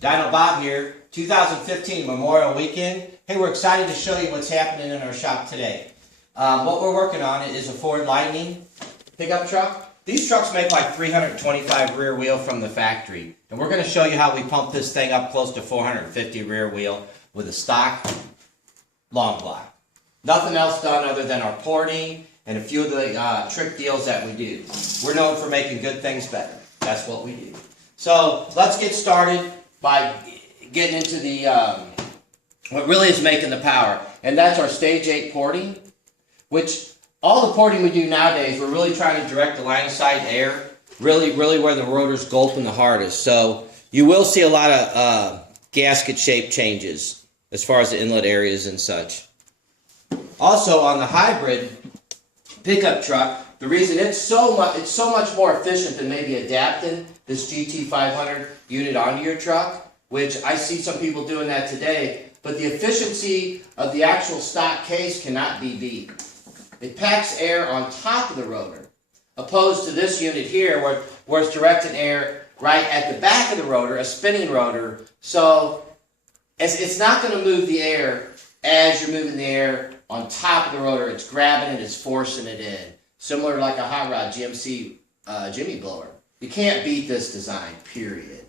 Dyno Bob here, 2015 Memorial Weekend. Hey, we're excited to show you what's happening in our shop today. What we're working on is a Ford Lightning pickup truck. These trucks make like 325 rear wheel from the factory. And we're going to show you how we pump this thing up close to 450 rear wheel with a stock long block. Nothing else done other than our porting and a few of the trick deals that we do. We're known for making good things better. That's what we do. So let's get started by getting into the what really is making the power, and that's our stage 8 porting, which all the porting we do nowadays, we're really trying to direct the line of sight air, really where the rotor's gulping the hardest. So you will see a lot of gasket shape changes as far as the inlet areas and such. Also on the hybrid pickup truck, the reason it's so much more efficient than maybe adapting this GT500 unit onto your truck, which I see some people doing that today, but the efficiency of the actual stock case cannot be beat. It packs air on top of the rotor, opposed to this unit here where it's directing air right at the back of the rotor, a spinning rotor, so it's not going to move the air as you're moving the air on top of the rotor. It's grabbing it, it's forcing it in. Similar to like a hot rod GMC Jimmy blower. You can't beat this design, period.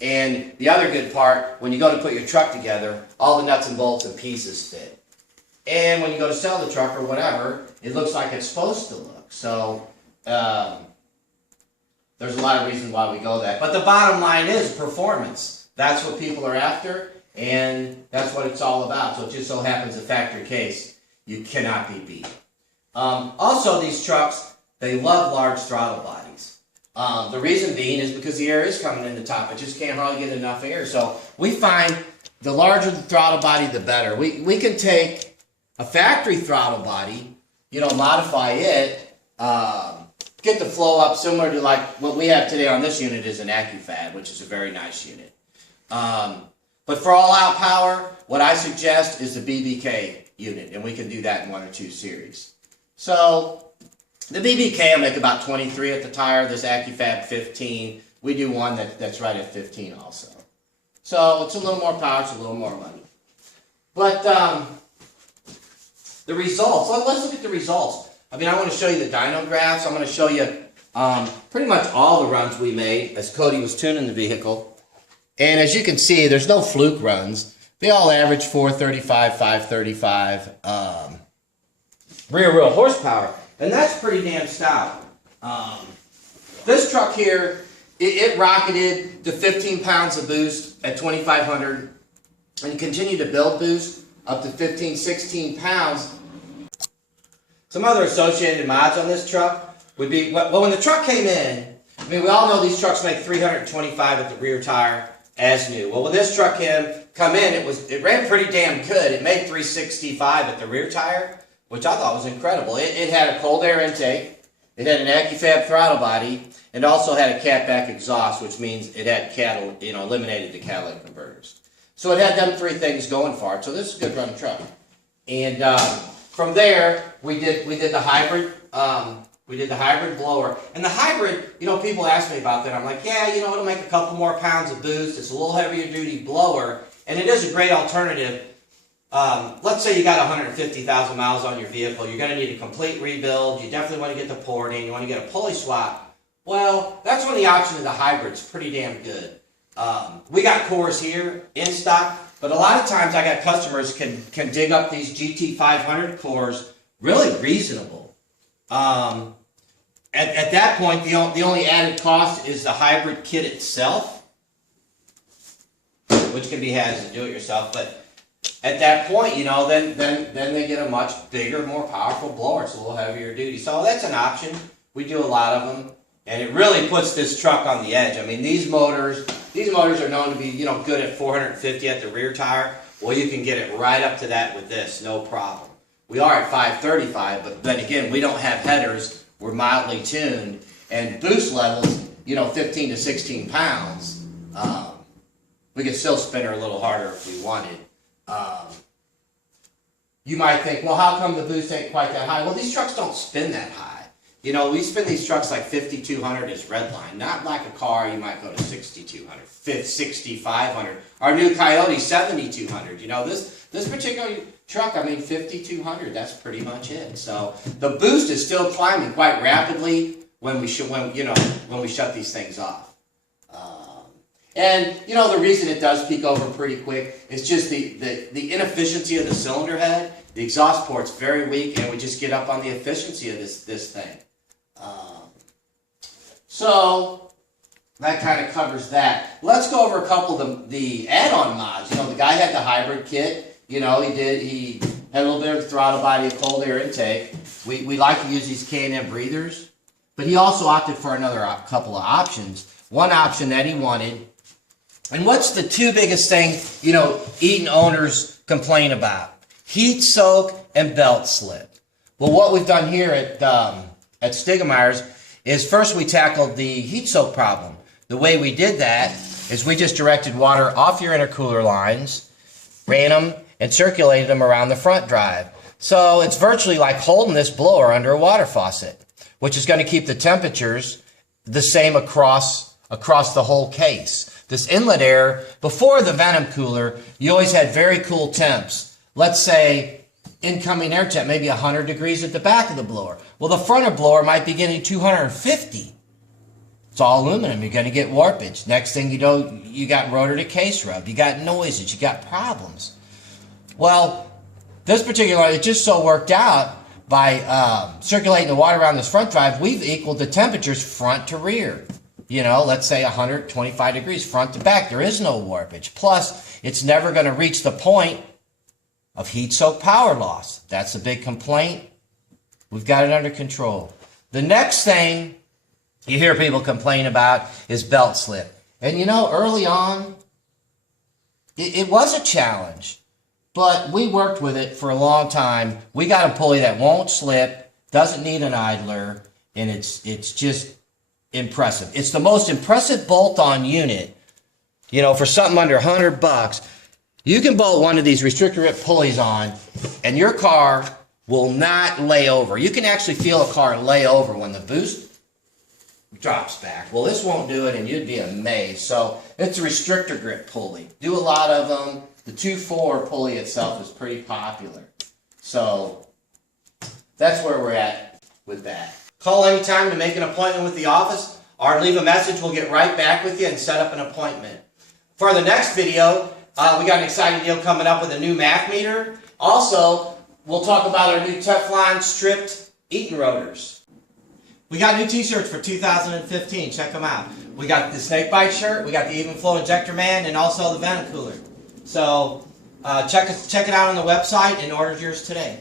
And the other good part, when you go to put your truck together, all the nuts and bolts and pieces fit. And when you go to sell the truck or whatever, it looks like it's supposed to look. So there's a lot of reasons why we go that. But the bottom line is performance. That's what people are after, and that's what it's all about. So it just so happens a factory case, you cannot be beat. Also, these trucks, they love large throttle bodies. The reason being is because the air is coming in the top. It just can't hardly get enough air. So we find the larger the throttle body, the better. We can take a factory throttle body, modify it, get the flow up similar to like what we have today on this unit is an AccuFab, which is a very nice unit. But for all-out power, what I suggest is the BBK unit, and we can do that in 1 or 2 series. So the BBK will make about 23 at the tire. This AccuFab 15. We do one that's right at 15 also. So it's a little more power, it's a little more money. But the results, let's look at the results. I want to show you the dyno graphs. I'm going to show you pretty much all the runs we made as Cody was tuning the vehicle. And as you can see, there's no fluke runs. They all average 435, 535 rear wheel horsepower. And that's pretty damn stout. This truck here, it rocketed to 15 pounds of boost at 2,500 and continued to build boost up to 15, 16 pounds. Some other associated mods on this truck would be, well, when the truck came in, we all know these trucks make 325 at the rear tire as new. Well, when this truck come in, it ran pretty damn good. It made 365 at the rear tire, which I thought was incredible. It had a cold air intake, it had an AccuFab throttle body, and also had a catback exhaust, which means it had eliminated the catalytic converters. So it had them 3 things going for it. So this is a good running truck. And from there, we did the hybrid. We did the hybrid blower. And the hybrid, people ask me about that. I'm like, yeah, it'll make a couple more pounds of boost. It's a little heavier duty blower, and it is a great alternative. Let's say you got 150,000 miles on your vehicle. You're going to need a complete rebuild. You definitely want to get the porting. You want to get a pulley swap. Well, that's when the option of the hybrid's pretty damn good. We got cores here in stock, but a lot of times I got customers can dig up these GT500 cores really reasonable. At that point, the only added cost is the hybrid kit itself, which can be had as a do-it-yourself. But at that point, then they get a much bigger, more powerful blower. It's a little heavier duty. So that's an option. We do a lot of them, and it really puts this truck on the edge. These motors are known to be, good at 450 at the rear tire. Well, you can get it right up to that with this, no problem. We are at 535, but then again, we don't have headers. We're mildly tuned, and boost levels, 15 to 16 pounds. We could still spin her a little harder if we wanted. You might think, well, how come the boost ain't quite that high? Well, these trucks don't spin that high. You know, we spin these trucks like 5,200 is red line. Not like a car, you might go to 6,200, 6,500. Our new Coyote, 7,200. You know, this particular truck, I mean, 5,200. That's pretty much it. So the boost is still climbing quite rapidly when we shut these things off. And you know, the reason it does peak over pretty quick is just the inefficiency of the cylinder head. The exhaust port's very weak, and we just get up on the efficiency of this thing. So that kind of covers that. Let's go over a couple of the add-on mods. You know, the guy had the hybrid kit. You know, he had a little bit of throttle body, a cold air intake. We like to use these K&M breathers, but he also opted for another couple of options. One option that he wanted, and what's the two biggest things, you know, Eaton owners complain about? Heat soak and belt slip. Well, what we've done here at Stigameyer's is first we tackled the heat soak problem. The way we did that is we just directed water off your intercooler lines, ran them, and circulated them around the front drive. So it's virtually like holding this blower under a water faucet, which is going to keep the temperatures the same across the whole case. This inlet air, before the Venom cooler, you always had very cool temps. Let's say incoming air temp, maybe 100 degrees at the back of the blower. Well, the front of the blower might be getting 250. It's all aluminum. You're going to get warpage. Next thing you know, you got rotor to case rub. You got noises. You got problems. Well, this particular, it just so worked out by circulating the water around this front drive, we've equaled the temperatures front to rear. You know, let's say 125 degrees front to back. There is no warpage. Plus, it's never going to reach the point of heat soak power loss. That's a big complaint. We've got it under control. The next thing you hear people complain about is belt slip. And you know, early on, it was a challenge. But we worked with it for a long time. We got a pulley that won't slip, doesn't need an idler, and it's just impressive. It's the most impressive bolt-on unit, you know, for something under $100. You can bolt one of these restrictor grip pulleys on, and your car will not lay over. You can actually feel a car lay over when the boost drops back. Well, this won't do it, and you'd be amazed. So it's a restrictor grip pulley. Do a lot of them. The 2.4 pulley itself is pretty popular. So that's where we're at with that. Call anytime to make an appointment with the office or leave a message. We'll get right back with you and set up an appointment. For the next video, we got an exciting deal coming up with a new math meter. Also, we'll talk about our new Teflon stripped Eaton rotors. We got new t-shirts for 2015. Check them out. We got the Snakebite shirt, we got the Even Flow Injector Man, and also the Venom Cooler. So check it out on the website and order yours today.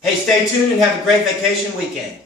Hey, stay tuned and have a great vacation weekend.